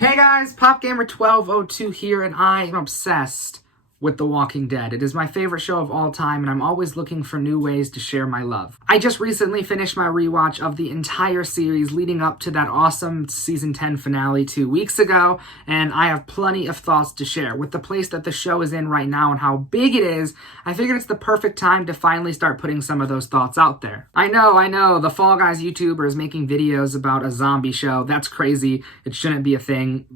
Hey guys, PopGamer1202 here, and I am obsessed with The Walking Dead. It is my favorite show of all time, and I'm always looking for new ways to share my love. I just recently finished my rewatch of the entire series leading up to that awesome Season 10 finale 2 weeks ago, and I have plenty of thoughts to share. With the place that the show is in right now and how big it is, I figured it's the perfect time to finally start putting some of those thoughts out there. I know, the Fall Guys YouTuber is making videos about a zombie show. That's crazy. It shouldn't be a thing,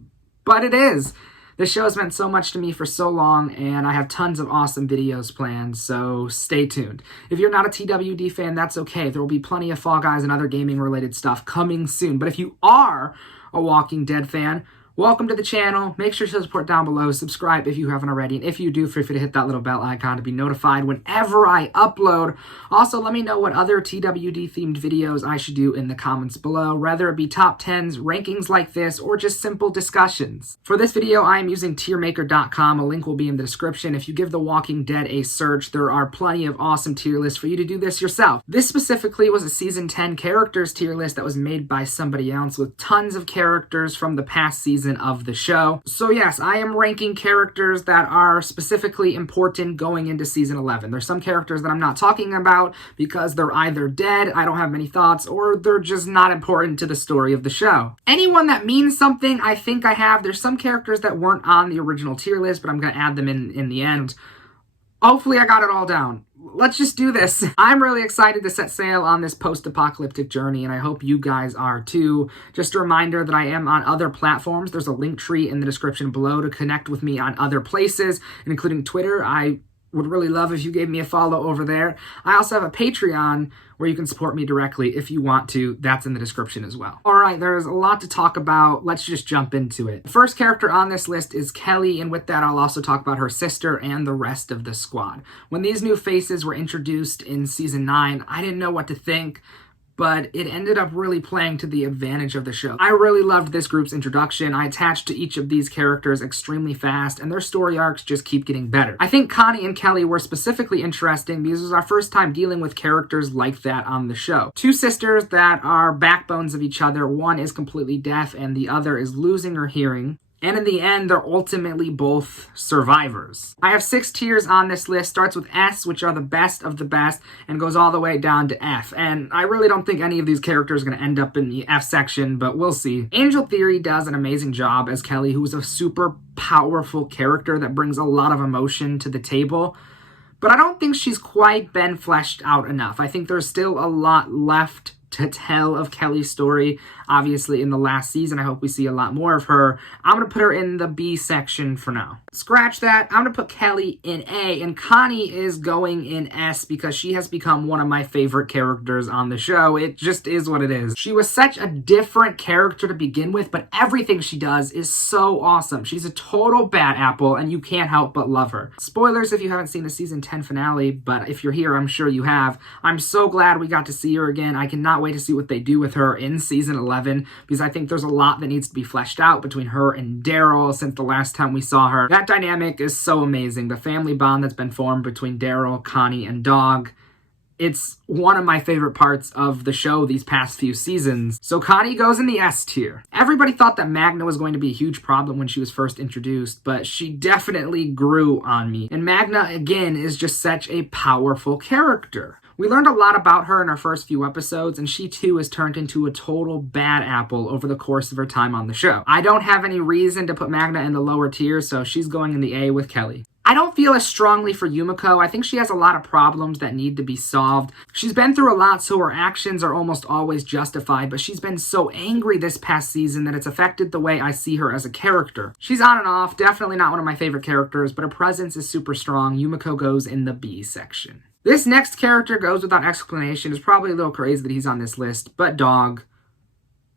but it is. This show has meant so much to me for so long, and I have tons of awesome videos planned, so stay tuned. If you're not a TWD fan, that's okay. There will be plenty of Fall Guys and other gaming-related stuff coming soon. But if you are a Walking Dead fan, welcome to the channel. Make sure to support down below. Subscribe if you haven't already. And if you do, feel free to hit that little bell icon to be notified whenever I upload. Also, let me know what other TWD-themed videos I should do in the comments below, whether it be top 10s, rankings like this, or just simple discussions. For this video, I am using tiermaker.com. A link will be in the description. If you give The Walking Dead a search, there are plenty of awesome tier lists for you to do this yourself. This specifically was a Season 10 characters tier list that was made by somebody else with tons of characters from the past season of the show. So yes, I am ranking characters that are specifically important going into Season 11. There's some characters that I'm not talking about because they're either dead, I don't have many thoughts, or they're just not important to the story of the show. Anyone that means something, I think I have. There's some characters that weren't on the original tier list, but I'm going to add them in the end. Hopefully I got it all down. Let's just do this. I'm really excited to set sail on this post-apocalyptic journey, and I hope you guys are too. Just a reminder that I am on other platforms. There's a link tree in the description below to connect with me on other places, including Twitter. I would really love if you gave me a follow over there. I also have a Patreon where you can support me directly if you want to. That's in the description as well. All right, there's a lot to talk about. Let's just jump into it. The first character on this list is Kelly, and with that, I'll also talk about her sister and the rest of the squad. When these new faces were introduced in Season 9, I didn't know what to think, but it ended up really playing to the advantage of the show. I really loved this group's introduction. I attached to each of these characters extremely fast, and their story arcs just keep getting better. I think Connie and Kelly were specifically interesting because it was our first time dealing with characters like that on the show. Two sisters that are backbones of each other. One is completely deaf, and the other is losing her hearing. And in the end, they're ultimately both survivors. I have 6 tiers on this list. Starts with S, which are the best of the best, and goes all the way down to F. And I really don't think any of these characters are going to end up in the F section, but we'll see. Angel Theory does an amazing job as Kelly, who is a super powerful character that brings a lot of emotion to the table. But I don't think she's quite been fleshed out enough. I think there's still a lot left to tell of Kelly's story. Obviously, in the last season, I hope we see a lot more of her. I'm going to put her in the B section for now. Scratch that. I'm going to put Kelly in A, and Connie is going in S because she has become one of my favorite characters on the show. It just is what it is. She was such a different character to begin with, but everything she does is so awesome. She's a total bad apple, and you can't help but love her. Spoilers if you haven't seen the Season 10 finale, but if you're here, I'm sure you have. I'm so glad we got to see her again. I cannot wait to see what they do with her in Season 11 because I think there's a lot that needs to be fleshed out between her and Daryl since the last time we saw her. That dynamic is so amazing. The family bond that's been formed between Daryl, Connie, and Dog. It's one of my favorite parts of the show these past few seasons. So Connie goes in the S tier. Everybody thought that Magna was going to be a huge problem when she was first introduced, but she definitely grew on me. And Magna, again, is just such a powerful character. We learned a lot about her in our first few episodes, and she too has turned into a total bad apple over the course of her time on the show. I don't have any reason to put Magna in the lower tier, so she's going in the A with Kelly. I don't feel as strongly for Yumiko. I think she has a lot of problems that need to be solved. She's been through a lot, so her actions are almost always justified, but she's been so angry this past season that it's affected the way I see her as a character. She's on and off, definitely not one of my favorite characters, but her presence is super strong. Yumiko goes in the B section. This next character goes without explanation. It's probably a little crazy that he's on this list, but Dog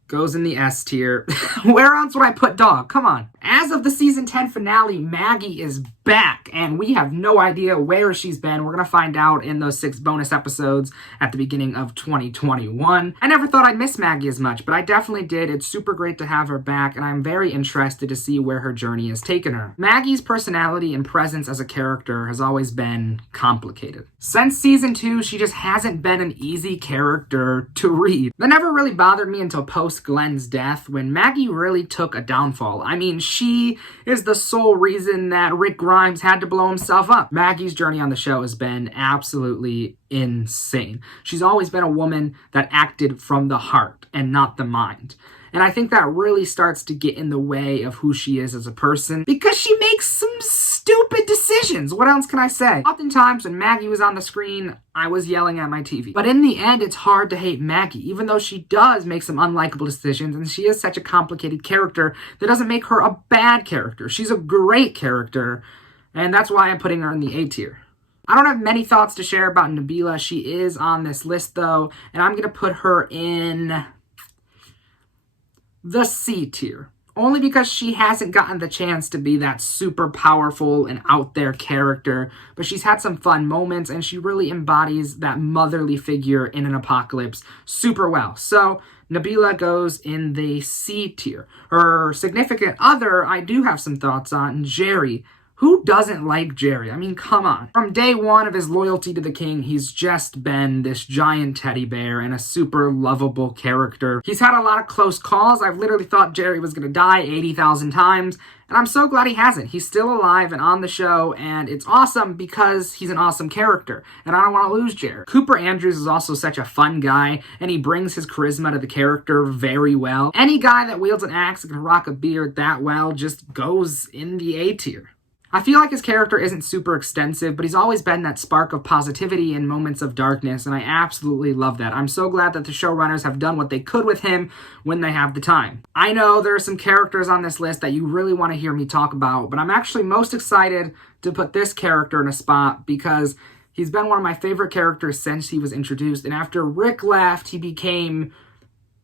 goes in the S tier. Where else would I put Dog? Come on. As of the Season 10 finale, Maggie is back, and we have no idea where she's been. We're going to find out in those 6 bonus episodes at the beginning of 2021. I never thought I'd miss Maggie as much, but I definitely did. It's super great to have her back, and I'm very interested to see where her journey has taken her. Maggie's personality and presence as a character has always been complicated. Since season 2, she just hasn't been an easy character to read. That never really bothered me until post Glenn's death, when Maggie really took a downfall. I mean, she is the sole reason that Rick Grimes had to blow himself up. Maggie's journey on the show has been absolutely insane. She's always been a woman that acted from the heart and not the mind. And I think that really starts to get in the way of who she is as a person, because she makes some stupid decisions. What else can I say? Oftentimes when Maggie was on the screen, I was yelling at my TV. But in the end, it's hard to hate Maggie, even though she does make some unlikable decisions, and she is such a complicated character that doesn't make her a bad character. She's a great character, and that's why I'm putting her in the A tier. I don't have many thoughts to share about Nabila. She is on this list, though, and I'm going to put her in the C tier. Only because she hasn't gotten the chance to be that super powerful and out there character, but she's had some fun moments, and she really embodies that motherly figure in an apocalypse super well. So Nabila goes in the C tier. Her significant other, I do have some thoughts on, Jerry. Who doesn't like Jerry? I mean, come on. From day one of his loyalty to the king, he's just been this giant teddy bear and a super lovable character. He's had a lot of close calls. I've literally thought Jerry was going to die 80,000 times, and I'm so glad he hasn't. He's still alive and on the show, and it's awesome because he's an awesome character, and I don't want to lose Jerry. Cooper Andrews is also such a fun guy, and he brings his charisma to the character very well. Any guy that wields an axe and can rock a beard that well just goes in the A tier. I feel like his character isn't super extensive, but he's always been that spark of positivity in moments of darkness, and I absolutely love that. I'm so glad that the showrunners have done what they could with him when they have the time. I know there are some characters on this list that you really want to hear me talk about, but I'm actually most excited to put this character in a spot because he's been one of my favorite characters since he was introduced, and after Rick left, he became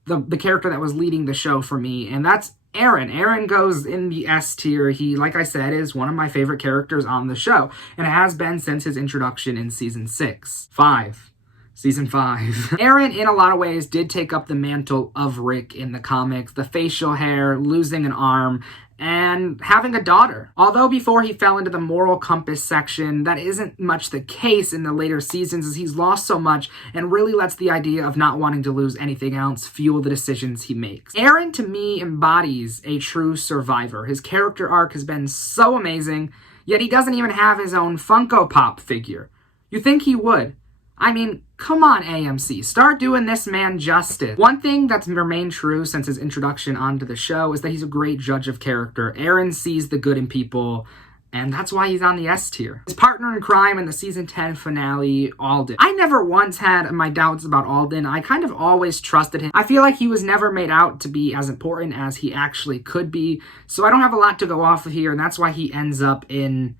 the character that was leading the show for me, and that's Aaron. Aaron goes in the S tier. He, like I said, is one of my favorite characters on the show, and has been since his introduction in season 5. Season 5. Aaron, in a lot of ways, did take up the mantle of Rick in the comics. The facial hair, losing an arm, and having a daughter. Although before he fell into the moral compass section, that isn't much the case in the later seasons, as he's lost so much and really lets the idea of not wanting to lose anything else fuel the decisions he makes. Aaron, to me, embodies a true survivor. His character arc has been so amazing, yet he doesn't even have his own Funko Pop figure. You think he would? I mean, come on, AMC. Start doing this man justice. One thing that's remained true since his introduction onto the show is that he's a great judge of character. Aaron sees the good in people, and that's why he's on the S tier. His partner in crime in the season 10 finale, Alden. I never once had my doubts about Alden. I kind of always trusted him. I feel like he was never made out to be as important as he actually could be, so I don't have a lot to go off of here, and that's why he ends up in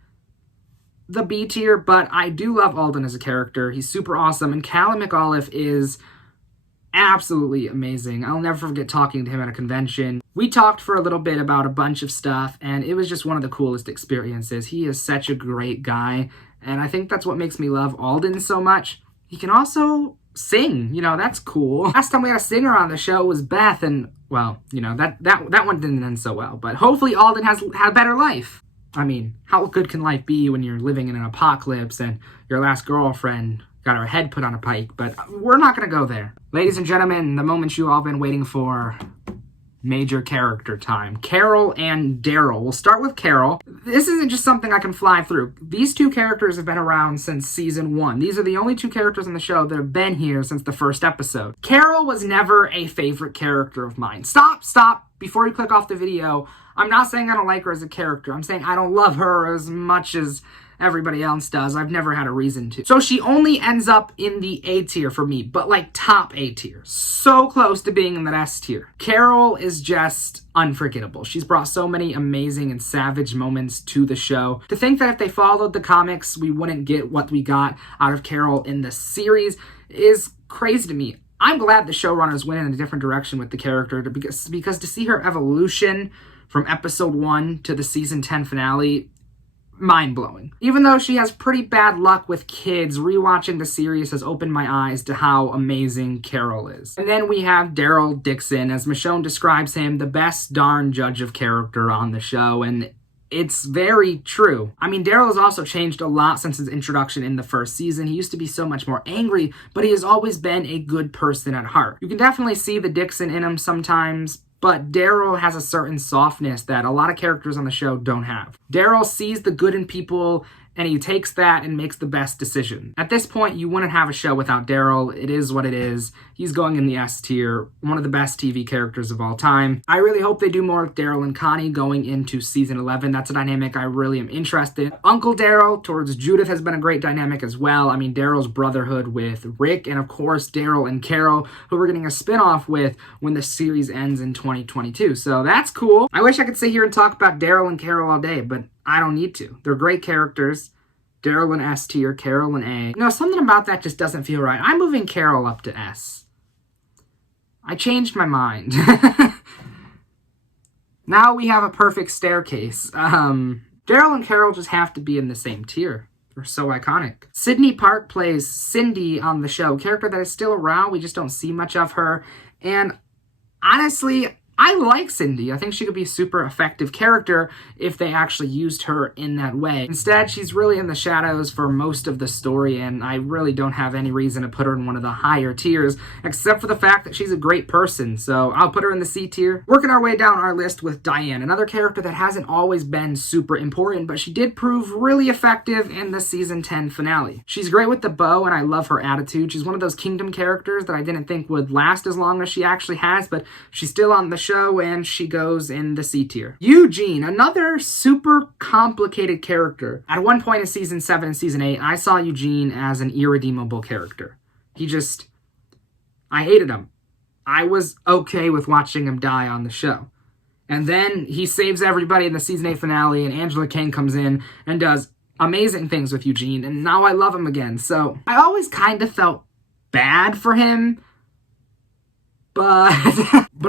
the B tier, but I do love Alden as a character. He's super awesome, and Callum McAuliffe is absolutely amazing. I'll never forget talking to him at a convention. We talked for a little bit about a bunch of stuff, and it was just one of the coolest experiences. He is such a great guy, and I think that's what makes me love Alden so much. He can also sing, that's cool. Last time we had a singer on the show was Beth, and, well, that one didn't end so well, but hopefully Alden has had a better life. I mean, how good can life be when you're living in an apocalypse and your last girlfriend got her head put on a pike? But we're not going to go there. Ladies and gentlemen, the moment you all been waiting for, major character time. Carol and Daryl. We'll start with Carol. This isn't just something I can fly through. These two characters have been around since season 1. These are the only two characters on the show that have been here since the first episode. Carol was never a favorite character of mine. Stop. Before you click off the video, I'm not saying I don't like her as a character. I'm saying I don't love her as much as everybody else does. I've never had a reason to. So she only ends up in the A tier for me, but like top A tier. So close to being in the S tier. Carol is just unforgettable. She's brought so many amazing and savage moments to the show. To think that if they followed the comics, we wouldn't get what we got out of Carol in the series is crazy to me. I'm glad the showrunners went in a different direction with the character because to see her evolution from episode 1 to the season 10 finale mind-blowing. Even though she has pretty bad luck with kids, rewatching the series has opened my eyes to how amazing Carol is. And then we have Daryl Dixon, as Michonne describes him, the best darn judge of character on the show, and it's very true. I mean, Daryl has also changed a lot since his introduction in the first season. He used to be so much more angry, but he has always been a good person at heart. You can definitely see the Dixon in him sometimes, but Daryl has a certain softness that a lot of characters on the show don't have. Daryl sees the good in people, and he takes that and makes the best decision. At this point, you wouldn't have a show without Daryl. It is what it is. He's going in the S tier, one of the best TV characters of all time. I really hope they do more with Daryl and Connie going into season 11. That's a dynamic I really am interested in. Uncle Daryl towards Judith has been a great dynamic as well. I mean, Daryl's brotherhood with Rick, and of course, Daryl and Carol, who we're getting a spinoff with when the series ends in 2022. So that's cool. I wish I could sit here and talk about Daryl and Carol all day, but I don't need to. They're great characters. Daryl in S tier, Carol in A. No, something about that just doesn't feel right. I'm moving Carol up to S. I changed my mind. Now we have a perfect staircase. Daryl and Carol just have to be in the same tier. They're so iconic. Sydney Park plays Cindy on the show, character that is still around. We just don't see much of her. And honestly, I like Cindy. I think she could be a super effective character if they actually used her in that way. Instead, she's really in the shadows for most of the story, and I really don't have any reason to put her in one of the higher tiers, except for the fact that she's a great person, so I'll put her in the C tier. Working our way down our list with Diane, another character that hasn't always been super important, but she did prove really effective in the season 10 finale. She's great with the bow, and I love her attitude. She's one of those Kingdom characters that I didn't think would last as long as she actually has, but she's still on the show, and she goes in the C tier. Eugene, another super complicated character. At one point in season 7 and season 8, I saw Eugene as an irredeemable character. I hated him. I was okay with watching him die on the show. And then he saves everybody in the season 8 finale, and Angela Kang comes in and does amazing things with Eugene, and now I love him again. So I always kind of felt bad for him, but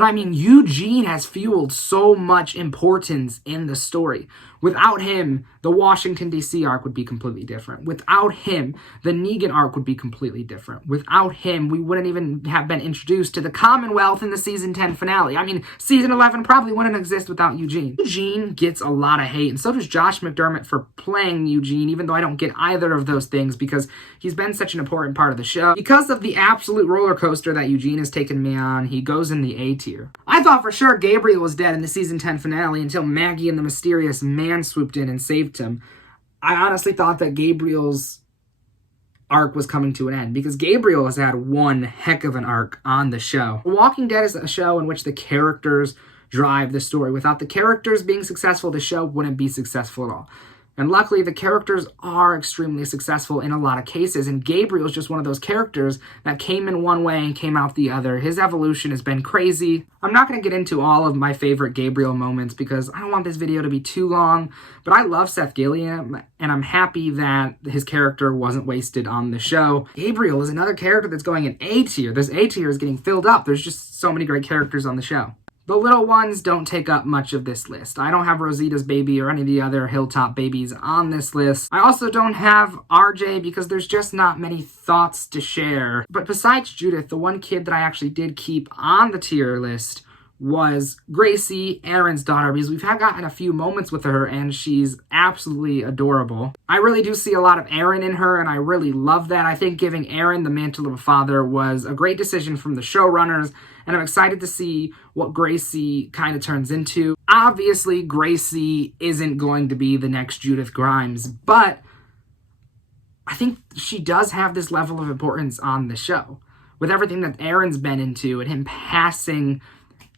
I mean, Eugene has fueled so much importance in the story. Without him, the Washington, D.C. arc would be completely different. Without him, the Negan arc would be completely different. Without him, we wouldn't even have been introduced to the Commonwealth in the season 10 finale. I mean, season 11 probably wouldn't exist without Eugene. Eugene gets a lot of hate, and so does Josh McDermott for playing Eugene, even though I don't get either of those things because he's been such an important part of the show. Because of the absolute roller coaster that Eugene has taken me on, he goes in the A tier. I thought for sure Gabriel was dead in the season 10 finale until Maggie and the mysterious man swooped in and saved him. I honestly thought that Gabriel's arc was coming to an end because Gabriel has had one heck of an arc on the show. The Walking Dead is a show in which the characters drive the story. Without the characters being successful, the show wouldn't be successful at all. And luckily, the characters are extremely successful in a lot of cases, and Gabriel's just one of those characters that came in one way and came out the other. His evolution has been crazy. I'm not going to get into all of my favorite Gabriel moments because I don't want this video to be too long, but I love Seth Gilliam, and I'm happy that his character wasn't wasted on the show. Gabriel is another character that's going in A tier. This A tier is getting filled up. There's just so many great characters on the show. The little ones don't take up much of this list. I don't have Rosita's baby or any of the other Hilltop babies on this list. I also don't have RJ because there's just not many thoughts to share. But besides Judith, the one kid that I actually did keep on the tier list was Gracie, Aaron's daughter, because we've gotten a few moments with her and she's absolutely adorable. I really do see a lot of Aaron in her and I really love that. I think giving Aaron the mantle of a father was a great decision from the showrunners, and I'm excited to see what Gracie kind of turns into. Obviously, Gracie isn't going to be the next Judith Grimes, but I think she does have this level of importance on the show. With everything that Aaron's been into and him passing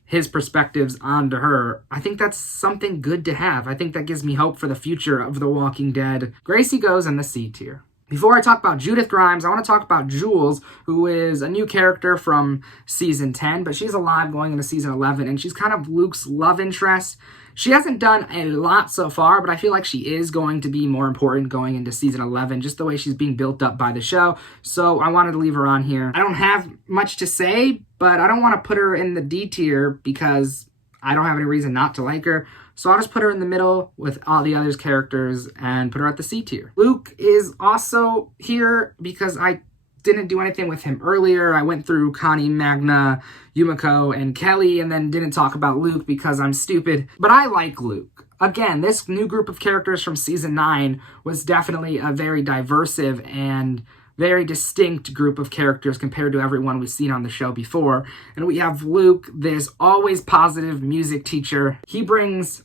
his perspectives onto her, I think that's something good to have. I think that gives me hope for the future of The Walking Dead. Gracie goes in the C tier. Before I talk about Judith Grimes, I want to talk about Jules, who is a new character from season 10, but she's alive going into season 11, and she's kind of Luke's love interest. She hasn't done a lot so far, but I feel like she is going to be more important going into season 11, just the way she's being built up by the show, so I wanted to leave her on here. I don't have much to say, but I don't want to put her in the D tier because I don't have any reason not to like her. So I'll just put her in the middle with all the other characters and put her at the C tier. Luke is also here because I didn't do anything with him earlier. I went through Connie, Magna, Yumiko, and Kelly, and then didn't talk about Luke because I'm stupid. But I like Luke. Again, this new group of characters from Season 9 was definitely a very diversive and very distinct group of characters compared to everyone we've seen on the show before. And we have Luke, this always positive music teacher. He brings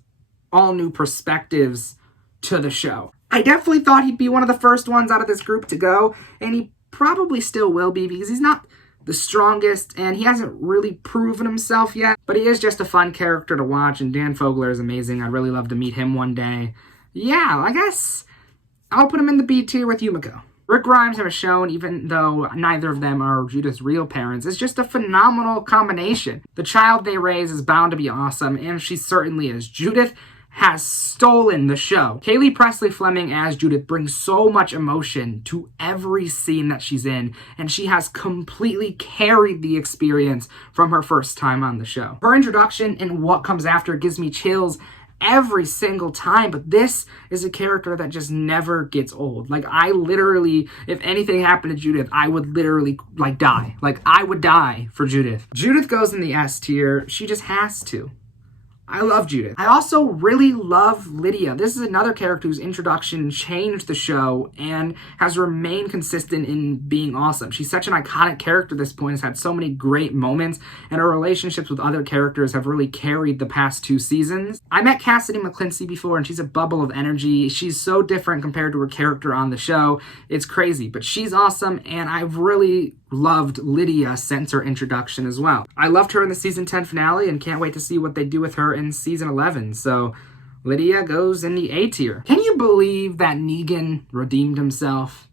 all new perspectives to the show. I definitely thought he'd be one of the first ones out of this group to go, and he probably still will be because he's not the strongest and he hasn't really proven himself yet, but he is just a fun character to watch, and Dan Fogler is amazing. I'd really love to meet him one day. Yeah, I guess I'll put him in the B tier with Yumiko. Rick Grimes and Michonne, even though neither of them are Judith's real parents, is just a phenomenal combination. The child they raise is bound to be awesome, and she certainly is. Judith has stolen the show. Kaylee Presley Fleming as Judith brings so much emotion to every scene that she's in, and she has completely carried the experience from her first time on the show. Her introduction and what comes after gives me chills every single time, but this is a character that just never gets old. Like, I literally, if anything happened to Judith, I would literally, die. I would die for Judith. Judith goes in the S tier. She just has to. I love Judith. I also really love Lydia. This is another character whose introduction changed the show and has remained consistent in being awesome. She's such an iconic character at this point, has had so many great moments, and her relationships with other characters have really carried the past 2 seasons. I met Cassidy McClincy before, and she's a bubble of energy. She's so different compared to her character on the show. It's crazy, but she's awesome, and I've really loved Lydia since her introduction as well. I loved her in the season 10 finale and can't wait to see what they do with her in season 11. So Lydia goes in the A tier. Can you believe that Negan redeemed himself?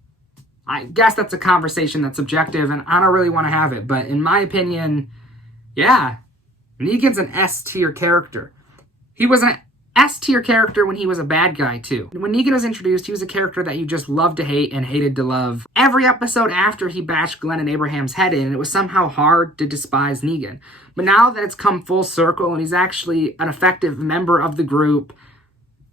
I guess that's a conversation that's subjective and I don't really want to have it, but in my opinion, yeah, Negan's an S tier character. He was an S tier character when he was a bad guy too. When Negan was introduced, he was a character that you just loved to hate and hated to love. Every episode after he bashed Glenn and Abraham's head in, it was somehow hard to despise Negan. But now that it's come full circle and he's actually an effective member of the group,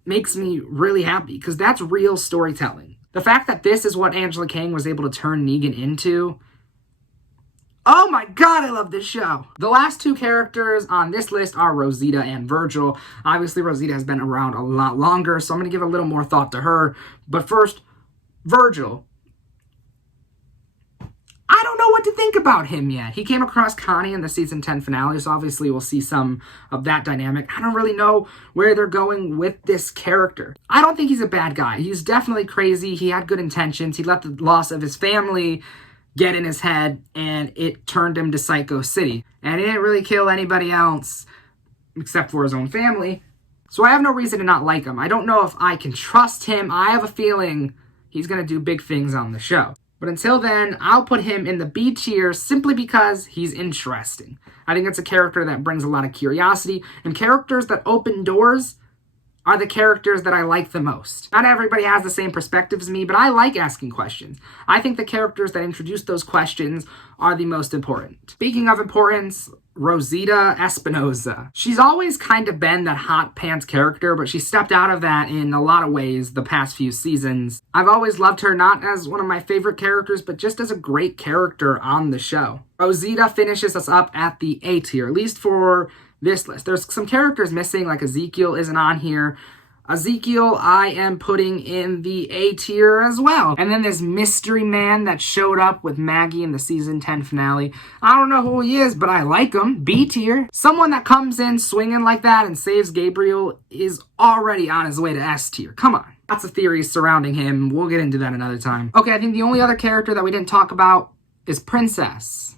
makes me really happy because that's real storytelling. The fact that this is what Angela Kang was able to turn Negan into, oh my god, I love this show. The last 2 characters on this list are Rosita and Virgil. Obviously, Rosita has been around a lot longer, so I'm going to give a little more thought to her. But first, Virgil. I don't know what to think about him yet. He came across Connie in the season 10 finale, so obviously we'll see some of that dynamic. I don't really know where they're going with this character. I don't think he's a bad guy. He's definitely crazy. He had good intentions. He let the loss of his family get in his head, and it turned him to Psycho City. And he didn't really kill anybody else except for his own family. So I have no reason to not like him. I don't know if I can trust him. I have a feeling he's going to do big things on the show. But until then, I'll put him in the B tier simply because he's interesting. I think it's a character that brings a lot of curiosity, and characters that open doors are the characters that I like the most. Not everybody has the same perspective as me, but I like asking questions. I think the characters that introduce those questions are the most important. Speaking of importance, Rosita Espinosa. She's always kind of been that hot pants character, but she stepped out of that in a lot of ways the past few seasons. I've always loved her not as one of my favorite characters, but just as a great character on the show. Rosita finishes us up at the A tier, at least for this list. There's some characters missing, like Ezekiel isn't on here. Ezekiel, I am putting in the A tier as well. And then this mystery man that showed up with Maggie in the season 10 finale. I don't know who he is, but I like him. B tier. Someone that comes in swinging like that and saves Gabriel is already on his way to S tier. Come on. Lots of theories surrounding him. We'll get into that another time. Okay, I think the only other character that we didn't talk about is Princess.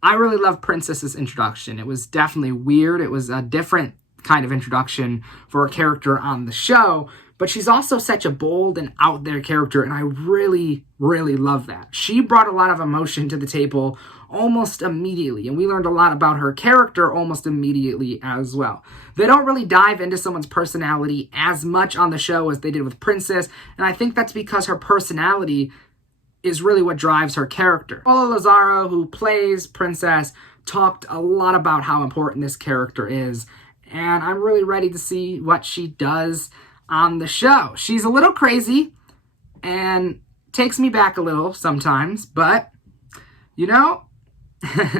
I really love Princess's introduction. It was definitely weird. It was a different kind of introduction for a character on the show, but she's also such a bold and out there character, and I really, really love that. She brought a lot of emotion to the table almost immediately, and we learned a lot about her character almost immediately as well. They don't really dive into someone's personality as much on the show as they did with Princess, and I think that's because her personality is really what drives her character. Paula Lazaro, who plays Princess, talked a lot about how important this character is, and I'm really ready to see what she does on the show. She's a little crazy and takes me back a little sometimes, but, you know,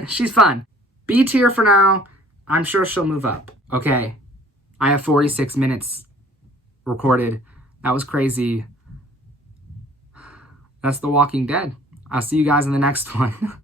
she's fun. B tier for now. I'm sure she'll move up. Okay, I have 46 minutes recorded. That was crazy. That's The Walking Dead. I'll see you guys in the next one.